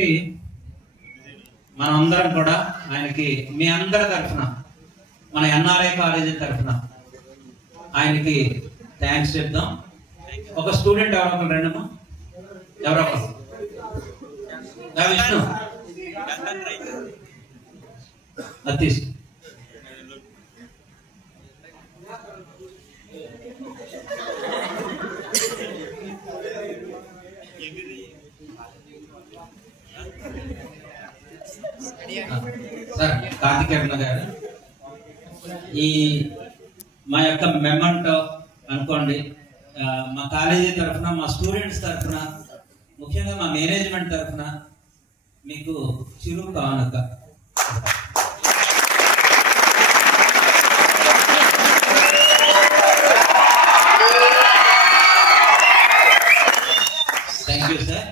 కాబట్టి మనమందరం కూడా ఆయనకి మీ అందరి తరఫున మన ఎన్ఆర్ఐ కాలేజీ తరఫున ఆయనకి థ్యాంక్స్ చెప్దాం. ఒక స్టూడెంట్ ఎవరో ఒకరు రండమ్మా, ఎవరో ఒకరు విష్ణు అది తీసు. సార్ కార్తికేయ గారు ఈ మా యొక్క మెమంటో అనుకోండి, మా కాలేజీ తరఫున, మా స్టూడెంట్స్ తరఫున, ముఖ్యంగా మా మేనేజ్మెంట్ తరఫున మీకు చిరు కానుక. Thank you sir.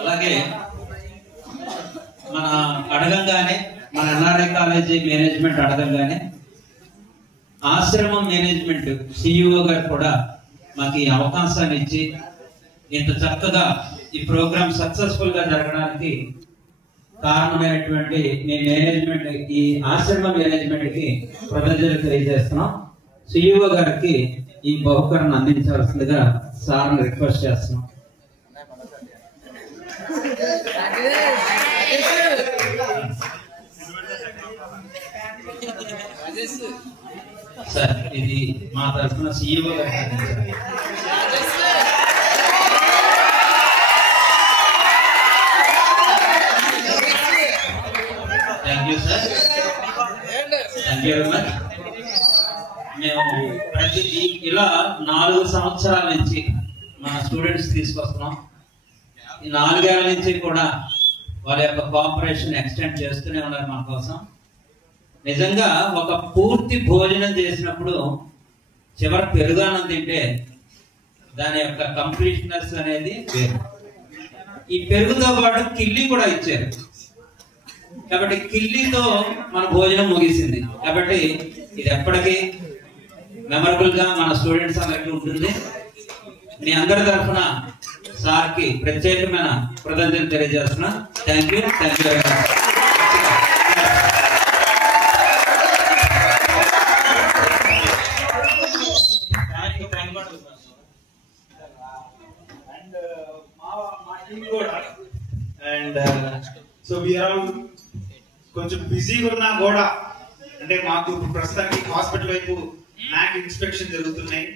అలాగే మన అడగంగానే మన ఎన్ఆర్ఐ కాలేజీ మేనేజ్మెంట్ అడగంగానే ఆశ్రమం మేనేజ్మెంట్ సిఇఓ గారు కూడా మాకు ఈ అవకాశాన్ని ఇచ్చి ఇంత చక్కగా ఈ ప్రోగ్రామ్ సక్సెస్ఫుల్ గా జరగడానికి కారణమైనటువంటి మీ మేనేజ్మెంట్, ఈ ఆశ్రమ మేనేజ్మెంట్ కి కృతజ్ఞతలు తెలియజేస్తున్నాం. సిఇఓ గారికి ఈ బహుకరణ అందించాల్సిందిగా సార్ని రిక్వెస్ట్ చేస్తున్నాం. సార్ ఇది మా తరఫున సిఇఓ గారికి thank you sir. Thank you very much. మేము ఇలా 4 సంవత్సరాల నుంచి మన స్టూడెంట్స్ తీసుకొస్తున్నాం. ఈ 4 ఏళ్ల నుంచి కూడా వాళ్ళ యొక్క కోఆపరేషన్ ఎక్స్టెండ్ చేస్తూనే ఉన్నారు మన కోసం. నిజంగా ఒక పూర్తి భోజనం చేసినప్పుడు చివరి పెరుగన్నం తింటే దాని యొక్క కంప్లీట్నెస్ అనేది వేరు. ఈ పెరుగుతో పాటు కిల్లి కూడా ఇచ్చారు కాబట్టి కిల్లీతో మన భోజనం ముగిసింది. కాబట్టి ఇది ఎప్పటికీ మెమరబుల్ గా మన స్టూడెంట్స్ అందరికీ ఉంటుంది. మీ అందరి తరఫున సార్కి ప్రత్యేకమైన కృతజ్ఞతలు తెలియజేస్తున్నా. Thank you very much. And so కొంచెం బిజీగా ఉన్నా కూడా, అంటే మాకు ప్రస్తుతానికి హాస్పిటల్ వైపు మ్యాక్ ఇన్స్పెక్షన్ జరుగుతున్నాయి.